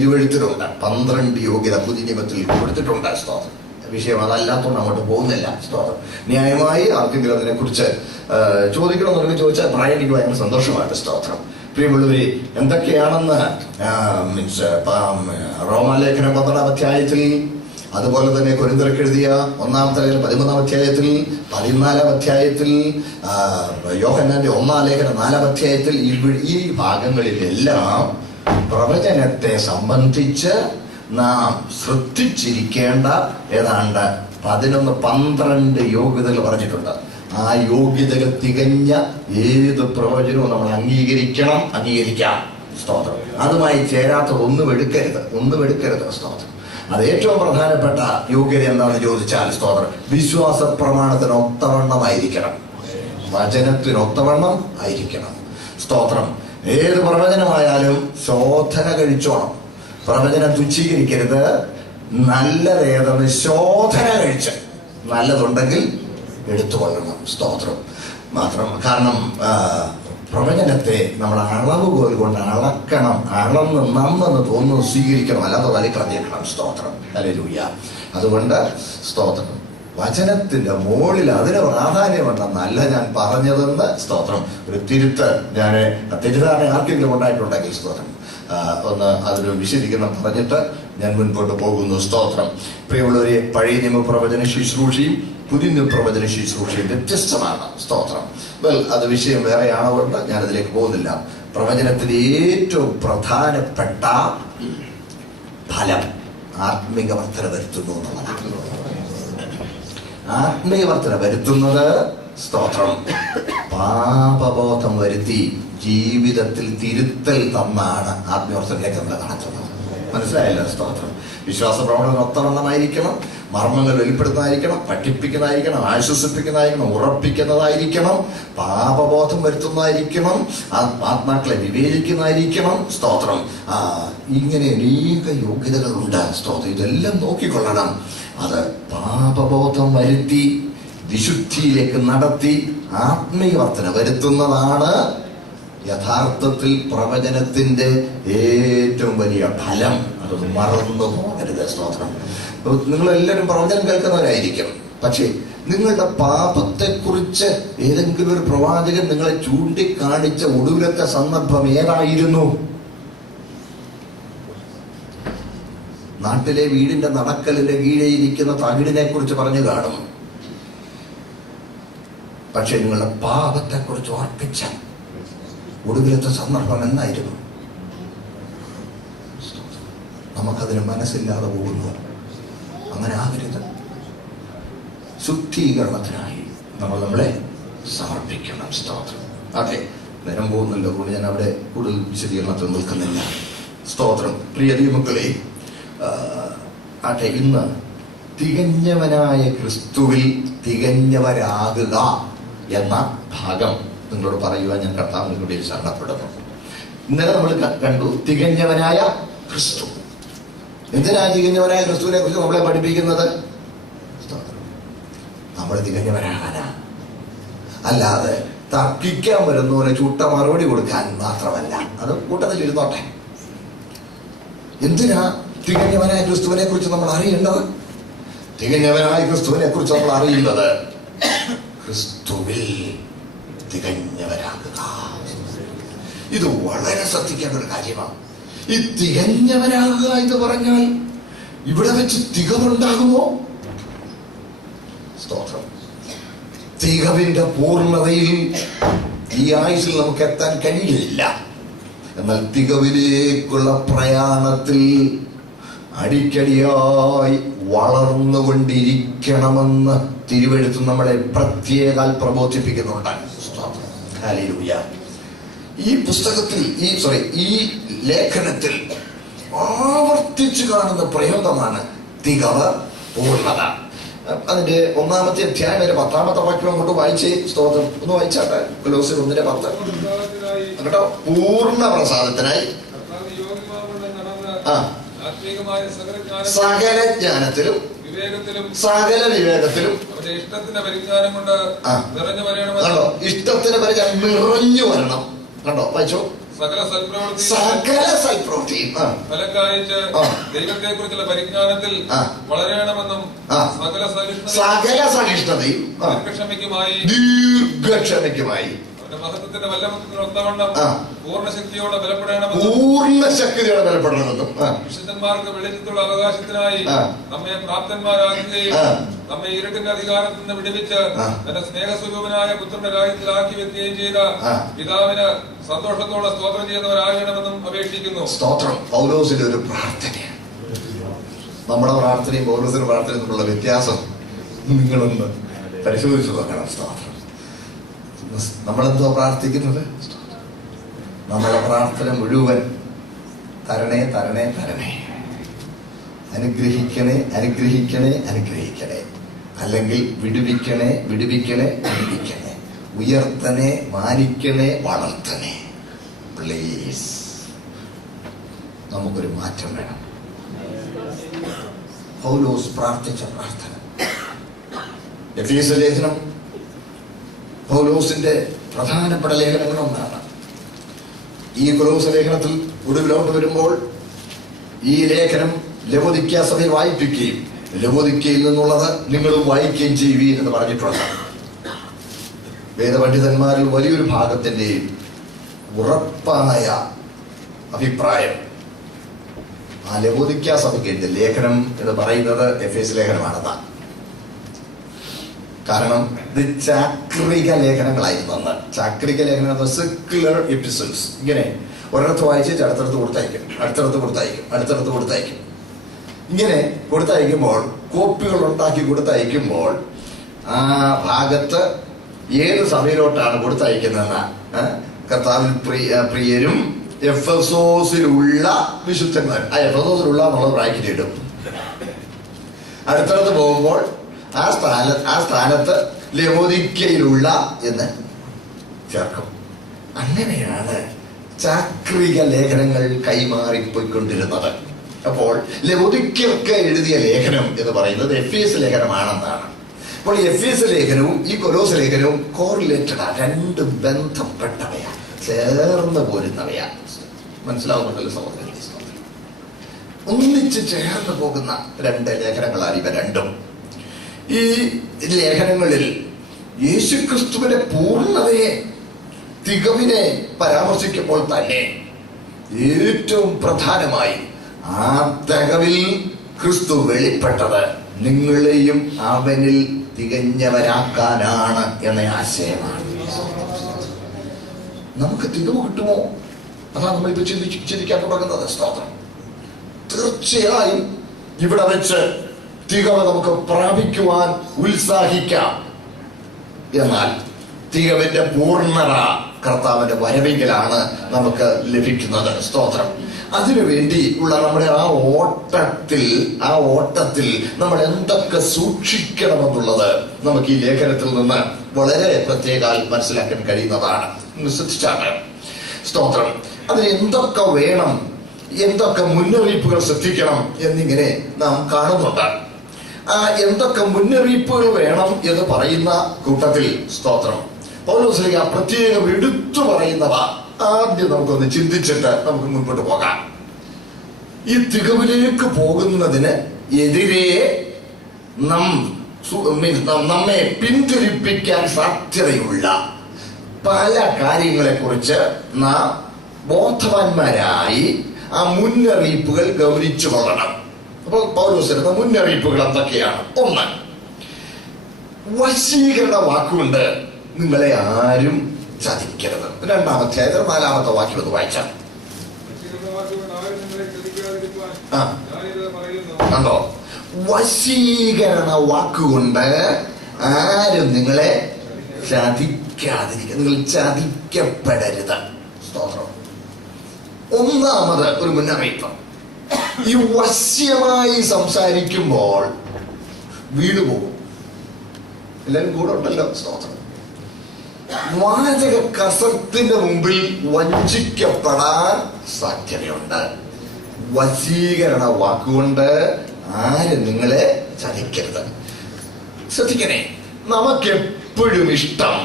തിരുവഴുത്തിലുണ്ട് 12 യോഗ്യത പുതിയ നിയമത്തിൽ കൊടുത്തിട്ടുണ്ട്. സ്തോത്രം. വിഷയം അതല്ലാത്തതുകൊണ്ട് അങ്ങോട്ട് പോകുന്നില്ല. സ്തോത്രം. ന്യായമായി ആർക്കെങ്കിലും അതിനെ കുറിച്ച് ചോദിക്കണമെന്നുണ്ടെങ്കിൽ ചോദിച്ചാൽ പറയാൻ എനിക്ക് ഭയങ്കര സന്തോഷമാണ്. സ്തോത്രം. പ്രിയമുള്ളവരെ, എന്തൊക്കെയാണെന്ന് റോമാലേഖനം 12-ാം അധ്യായത്തിൽ, അതുപോലെ തന്നെ കൊരിന്ത്യർക്ക് എഴുതിയ 1-ാമത്തെ ലേഖനം 13-ാം അധ്യായത്തിൽ, 14-ാം അധ്യായത്തിൽ, യോഹന്നാന്റെ 1-ാം ലേഖനം 4-ാം അധ്യായത്തിൽ, ഈ ഭാഗങ്ങളിലെല്ലാം പ്രവചനത്തെ സംബന്ധിച്ച് നാം ശ്രദ്ധിച്ചിരിക്കേണ്ട ഏതാണ്ട് 11-12 യോഗ്യതകൾ പറഞ്ഞിട്ടുണ്ട്. ആ യോഗ്യതകൾ തികഞ്ഞ ഏത് പ്രവചനവും നമ്മൾ അംഗീകരിക്കാം. സ്തോത്രം. അതുമായി ചേരാത്തത് ഒന്നും എടുക്കരുത്. സ്തോത്രം. അത് ഏറ്റവും പ്രധാനപ്പെട്ട യോഗ്യത എന്താണെന്ന് ചോദിച്ചാൽ, സ്തോത്രം, വിശ്വാസ പ്രമാണത്തിനൊത്തവണ്ണമായിരിക്കണം, വചനത്തിനൊത്തവണ്ണം ആയിരിക്കണം. സ്തോത്രം. ഏത് പ്രവചനമായാലും ശോധന കഴിച്ചോണം. പ്രവചനം തുച്ഛീകരിക്കരുത്. നല്ലതേതെന്ന് ശോധന കഴിച്ച് നല്ലതുണ്ടെങ്കിൽ എടുത്തുകൊള്ളണം. സ്തോത്രം. കാരണം പ്രവചനത്തെ നമ്മൾ അളവുകോൽ കൊണ്ട് അളക്കണം. അളന്ന് നന്നെന്ന് തോന്നുന്നത് സ്വീകരിക്കണം, അല്ലാതെ വലിക്കളഞ്ഞേക്കണം. സ്തോത്രം. ഹല്ലേലൂയ. അതുകൊണ്ട് സ്തോത്രം, വചനത്തിന്റെ മുകളിൽ അതിന് പ്രാധാന്യമുണ്ടെന്നല്ല ഞാൻ പറഞ്ഞതെന്ന്. സ്തോത്രം. ഒരു തെറ്റിദ്ധാരണ ആർക്കെങ്കിലും ഉണ്ടായിട്ടുണ്ടെങ്കിൽ സ്തോത്രം ഒന്ന് അതിന് വിശദീകരണം പറഞ്ഞിട്ട് ഞാൻ മുൻപോട്ട് പോകുന്നു. സ്തോത്രം. പ്രിയമുള്ളവരെ, പഴയ നിയമ പ്രവചന ശുശ്രൂഷയും പുതിയ നിയമ പ്രവചന ശുശ്രൂഷയും വ്യത്യസ്തമാണ്. സ്തോത്രം. അത് വിഷയം വേറെയാണതുകൊണ്ട് ഞാനതിലേക്ക് പോകുന്നില്ല. പ്രവചനത്തിന്റെ ഏറ്റവും പ്രധാനപ്പെട്ട ഫലം ആത്മീക വർധന വരുത്തുന്നു എന്നുള്ളതാണ്. ആത്മീയ വർധന വരുത്തുന്നത്, സ്തോത്രം, പാപബോധം വരുത്തി ജീവിതത്തിൽ തിരുത്തൽ തന്നാണ് ആത്മീയവർദ്ധനയിലേക്ക് നമ്മൾ നടത്തുന്നത്. മനസ്സിലായല്ലോ? സ്തോത്രം. വിശ്വാസ പ്രവണത ഒത്തവണ്ണമായിരിക്കണം, മർമ്മങ്ങൾ വെളിപ്പെടുത്തുന്നതായിരിക്കണം, പഠിപ്പിക്കുന്നതായിരിക്കണം, ആശ്വസിപ്പിക്കുന്നതായിരിക്കണം, ഉറപ്പിക്കുന്നതായിരിക്കണം, പാപബോധം വരുത്തുന്നതായിരിക്കണം, ആത്മാക്കളെ വിവേചിക്കുന്നതായിരിക്കണം. സ്തോത്രം. ഇങ്ങനെ അനേക യോഗ്യതകളുണ്ട്. സ്തോത്രം. ഇതെല്ലാം നോക്കിക്കൊള്ളണം. അത് പാപബോധം വരുത്തി വിശുദ്ധിയിലേക്ക് നടത്തി ആത്മീയ വർധന വരുത്തുന്നതാണ് യഥാർത്ഥത്തിൽ പ്രവചനത്തിന്റെ ഏറ്റവും വലിയ ഫലം. അത് മറന്നു പോകരുത്. സ്തോത്രം. നിങ്ങളെല്ലാവരും പ്രവചനം കേൾക്കുന്നവരായിരിക്കും. പക്ഷേ നിങ്ങളുടെ പാപത്തെക്കുറിച്ച് ഏതെങ്കിലും ഒരു പ്രവാചകൻ നിങ്ങളെ ചൂണ്ടിക്കാണിച്ച ഒടുവിലത്തെ സന്ദർഭം ഏതായിരുന്നു? നാട്ടിലെ വീടിന്റെ നടക്കലിന്റെ കീഴെ ഇരിക്കുന്ന തകിടിനെ കുറിച്ച് പറഞ്ഞു കാണും. പക്ഷെ നിങ്ങളുടെ പാപത്തെക്കുറിച്ച് ഓർപ്പിച്ച ഒടുവിലത്തെ സന്ദർഭം എന്നായിരുന്നു? നമുക്കതിന് മനസ്സില്ലാതെ പോകുന്നു. അങ്ങനെ ആകരുത്. ശുദ്ധീകരണത്തിനായി നമ്മളെ സമർപ്പിക്കണം. സ്തോത്രം. അതെ, നേരം പോകുന്നല്ലോ, അതുകൊണ്ട് ഞാൻ അവിടെ കൂടുതൽ വിശദീകരണത്തിൽ നിൽക്കുന്നില്ല. സ്തോത്രം. പ്രിയ ദൈവമക്കളെ, ഇന്ന് തികഞ്ഞവനായ ക്രിസ്തുവിൽ തികഞ്ഞവരാകുക എന്ന ഭാഗം നിങ്ങളോട് പറയുവാൻ ഞാൻ കർത്താവിന്റെ കൂടി ശരണപ്പെടുന്നു. ഇന്നലെ നമ്മൾ കണ്ടു തികഞ്ഞവനായ ക്രിസ്തു. എന്തിനാ തികഞ്ഞവനായ ക്രിസ്തുവിനെ കുറിച്ച് നമ്മളെ പഠിപ്പിക്കുന്നത്? നമ്മൾ തികഞ്ഞവരാകാനാ, അല്ലാതെ തർക്കിക്കാൻ വരുന്നവരെ ചൂട്ട മറുപടി കൊടുക്കാൻ മാത്രമല്ല. അത് കൂട്ടത്തിൽ ഇരുന്നോട്ടെ. എന്തിനാ തികഞ്ഞവനായ ക്രിസ്തുവിനെ കുറിച്ച് നമ്മൾ അറിയേണ്ടത്? തികഞ്ഞവനായ ക്രിസ്തുവിനെ കുറിച്ച് നമ്മൾ അറിയുന്നത് ക്രിസ്തുവിൽ തികഞ്ഞവരാകുക. ഇത് വളരെ ശ്രദ്ധിക്കേണ്ട ഒരു കാര്യമാണ്. ഈ തികഞ്ഞവരാകുക എന്ന് പറഞ്ഞാൽ ഇവിടെ വെച്ച് തികവുണ്ടാകുമോ? സ്തോത്രം. തികവിന്റെ പൂർണ്ണതയിൽ ഈ ആയുസ്സിൽ നമുക്ക് എത്താൻ കഴിയില്ല. എന്നാൽ തികവിലേക്കുള്ള പ്രയാണത്തിൽ അടിക്കടിയായി വളർന്നുകൊണ്ടിരിക്കണമെന്ന് തിരുവെഴുത്ത് നമ്മളെ പ്രത്യേകം പ്രബോധിപ്പിക്കുന്നുണ്ട്. ഹല്ലേലൂയ. ഈ പുസ്തകത്തിൽ ഈ ലേഖനത്തിൽ ആവർത്തിച്ചു കാണുന്ന പ്രയോഗമാണ് തികവ്, പൂർണ്ണത. അതിന്റെ 1-ാമത്തെ അധ്യായം വരെ 10-ാമത്തെ വാക്യം അങ്ങോട്ട് വായിച്ചേ. സ്തോത്രം. ഒന്ന് വായിച്ചാട്ടെ. കൊലോസ്യർ 1:10 കേട്ടോ. പൂർണ്ണ പ്രസാദത്തിനായി സകല ജ്ഞാനത്തിലും സകല വിവേകത്തിലും ഇഷ്ടത്തിന്റെ പരിജ്ഞാനം കൊണ്ട് നിറഞ്ഞു വരണം. കണ്ടോ? ഇഷ്ടത്തിന്റെ പരിജ്ഞാനം നിറഞ്ഞു വരണം. കണ്ടോ? വായിച്ചോ. സകല സൽപ്രവൃത്തിയും ഫലം കായ്ച്ച് ദൈവത്തെ കുറിച്ചുള്ള പരിജ്ഞാനത്തിൽ വളരണമെന്നും സകല സഹിഷ്ണുതയും ദീർഘക്ഷമയ്ക്കുമായി മഹത്വത്തിന്റെ വല്ലഭത്തിനൊത്തവണ്ണം പൂർണ്ണശക്തിയോടെ ബലപ്പെടണമെന്നും വിശുദ്ധന്മാർക്ക് വെളിച്ചത്തുള്ള അവകാശത്തിനായി നമ്മെ പ്രാപ്തന്മാരാക്കുകയും നമ്മെ ഇരുട്ടിന്റെ അധികാരത്തിൽ നിന്ന് വിടുവിച്ച് തന്റെ സ്നേഹസ്വരൂപനായ പുത്രന്റെ കാര്യത്തിലാക്കി വെക്കുകയും ചെയ്ത പിതാവിന് സന്തോഷത്തോടെ സ്തോത്രം ചെയ്യുന്നവരാകണമെന്നും അപേക്ഷിക്കുന്നു. സ്തോത്രം. പൗലോസിന്റെ ഒരു പ്രാർത്ഥനയാണ്. നമ്മുടെ പ്രാർത്ഥനയും പൗലോസിന്റെ പ്രാർത്ഥനയും തമ്മിലുള്ള വ്യത്യാസം നിങ്ങളൊന്ന് പരിശോധിച്ചു നോക്കണം. സ്തോത്രം. നമ്മളെന്തോ പ്രാർത്ഥിക്കുന്നത്? നമ്മളെ പ്രാർത്ഥന മുഴുവൻ തരണേ തരണേ തരണേ, അനുഗ്രഹിക്കണേ അനുഗ്രഹിക്കണേ അനുഗ്രഹിക്കണേ, അല്ലെങ്കിൽ വിടുവിക്കണേ വിടുവിക്കണേ വിടുവിക്കണേ, ഉയർത്തണേ മാനിക്കണേ വളർത്തണേ. പ്ലീസ്, നമുക്കൊരു മാറ്റം വേണം. പൗലോസ് പ്രാർത്ഥിച്ച പ്രാർത്ഥന. എഫേസ്യ ലേഖനം പൗലോസിന്റെ പ്രധാനപ്പെട്ട ലേഖനങ്ങളൊന്നാണ്. ഈ കൊലോസ്യ ലേഖനത്തിൽ ഒടുവിലോട്ട് വരുമ്പോൾ ഈ ലേഖനം ലവോദിക്ക സഭയെ വായിപ്പിക്കുകയും ലവോദിക്കയിൽ നിന്നുള്ളത് നിങ്ങളും വായിക്കുകയും ചെയ്യുകയും എന്ന് പറഞ്ഞിട്ടുണ്ട്. വേദപണ്ഡിതന്മാരിൽ വലിയൊരു ഭാഗത്തിന്റെയും ഉറപ്പായ അഭിപ്രായം ആ ലവോദിക്ക സഭയ്ക്ക് എഴുതിയ ലേഖനം എന്ന് പറയുന്നത് എഫേസ്യ ലേഖനമാണെന്നാണ്. കാരണം ഇത് ചാക്രിക ലേഖനങ്ങളായിരുന്നു അന്ന്. ചാക്രിക ലേഖനം സെക്യുലർ എപ്പിസോഡ്സ്. ഇങ്ങനെ ഒരിടത്ത് വായിച്ച് അടുത്തടുത്ത് കൊടുത്തയക്കും, അടുത്തടുത്ത് കൊടുത്തയക്കും, അടുത്തടുത്ത് കൊടുത്തയക്കും. ഇങ്ങനെ കൊടുത്തയക്കുമ്പോൾ, കോപ്പികൾ ഉണ്ടാക്കി കൊടുത്തയക്കുമ്പോൾ ആ ഭാഗത്ത് ഏത് സഭയിലോട്ടാണ് കൊടുത്തയക്കുന്നതെന്ന കർത്താവിൽ പ്രിയരും എഫെസോസിലുള്ള വിശുദ്ധന്മാർ, ആ എഫെസോസിലുള്ള നമ്മൾ ബ്രാക്കറ്റ് ഇടും. അടുത്തടുത്ത് പോകുമ്പോൾ ആ സ്ഥാനത്ത് ലവോദിക്കയിലുള്ള എന്ന് ചേർക്കും. അങ്ങനെയാണ് ചാക്രിക ലേഖനങ്ങൾ കൈമാറിപ്പോയിക്കൊണ്ടിരുന്നത്. അപ്പോൾ ലവോദിക്കർക്ക് എഴുതിയ ലേഖനം എന്ന് പറയുന്നത് എഫേസ്യ ലേഖനമാണെന്നാണ്. അപ്പോൾ എഫേസ്യ ലേഖനവും ഈ കൊലോസ്യ ലേഖനവും കോറിലേറ്റഡാ, രണ്ടും ബന്ധപ്പെട്ടവയാ, ചേർന്ന് പോരുന്നവയാ. മനസ്സിലാവുന്നുണ്ടല്ലോ സഹോദരൻ? ഒന്നിച്ച് ചേർന്ന് പോകുന്ന രണ്ട് ലേഖനങ്ങളാണ് ഇവ രണ്ടും. ഈ ലേഖനങ്ങളിൽ യേശുക്രിസ്തുവിന്റെ പൂർണ്ണതയെ, തികവിനെ പരാമർശിക്കുമ്പോൾ തന്നെ ഏറ്റവും പ്രധാനമായി ആ തികവിൽ ക്രിസ്തു വെളിപ്പെട്ടത് നിങ്ങളെയും അവനിൽ തികഞ്ഞവരാക്കാനാണ് എന്ന ആശയമാണ്. നമുക്ക് തികവ് കിട്ടുമോ? അതാണ് നമ്മളിപ്പോ ചിന്തിക്കാൻ തുടങ്ങുന്നത്. സ്തോത്രം. തീർച്ചയായും ഇവിടെ വെച്ച് തികവ് നമുക്ക് പ്രാപിക്കുവാൻ ഉത്സാഹിക്കാം. എന്നാൽ തികവിന്റെ പൂർണ്ണത കർത്താവിന്റെ വരവെങ്കിലാണ് നമുക്ക് ലഭിക്കുന്നത്. സ്തോത്രം. അതിനുവേണ്ടി ഉള്ള നമ്മുടെ ആ ഓട്ടത്തിൽ നമ്മൾ എന്തൊക്കെ സൂക്ഷിക്കണമെന്നുള്ളത് നമുക്ക് ഈ ലേഖനത്തിൽ നിന്ന് വളരെ പ്രത്യേകം മനസ്സിലാക്കാൻ കഴിയുന്നതാണ്. ശ്രദ്ധിച്ചാണ്. സ്തോത്രം. അതിന് എന്തൊക്കെ വേണം, എന്തൊക്കെ മുന്നറിയിപ്പുകൾ ശ്രദ്ധിക്കണം എന്നിങ്ങനെ നാം കാണുന്നുണ്ട്. എന്തൊക്കെ മുന്നറിയിപ്പുകൾ വേണം എന്ന് പറയുന്ന കൂട്ടത്തിൽ സ്തോത്രം പൗലോസ് പ്രത്യേകം എടുത്തു പറയുന്നവ ആദ്യം നമുക്കൊന്ന് ചിന്തിച്ചിട്ട് നമുക്ക് മുൻപോട്ട് പോകാം. ഈ തികവിലേക്ക് പോകുന്നതിന് എതിരെ നമ്മെ പിന്തിരിപ്പിക്കാൻ സാധ്യതയുള്ള പല കാര്യങ്ങളെ കുറിച്ച് നാം ബോധവാന്മാരായി ആ മുന്നറിയിപ്പുകൾ ഗൗനിച്ചു കൊള്ളണം. അപ്പോൾ പൗലോസിന്റെ മുന്നറിയിപ്പുകൾ എന്തൊക്കെയാണ്? ഒന്ന്, വശീകരണ വാക്കുകൊണ്ട് നിങ്ങളെ ആരും ചതിക്കരുത്. രണ്ടാമത്തെ 4-ാമത്തെ വാക്യം ഒന്ന് വായിച്ചാൽ കണ്ടോ? വശീകരണ വാക്കുകൊണ്ട് ആരും നിങ്ങളെ ചതിക്കാതിരിക്കുക, നിങ്ങൾ ചതിക്കപ്പെടരുത്. സ്തോത്രം. ഒന്നാമത് ഒരു മുന്നറിയിപ്പ്, ഈ വശ്യമായി സംസാരിക്കുമ്പോൾ വീണുപോകും. എല്ലാവരും കൂടെ ഉണ്ടല്ലോ. സ്തോത്രം. വാചക കസത്തിന്റെ മുമ്പിൽ വഞ്ചിക്കപ്പെടാൻ സാധ്യതയുണ്ട്. വശീകരണ വാക്കുകൊണ്ട് ആരും നിങ്ങളെ ചതിക്കരുത്. ശ്രദ്ധിക്കണേ, നമുക്കെപ്പോഴും ഇഷ്ടം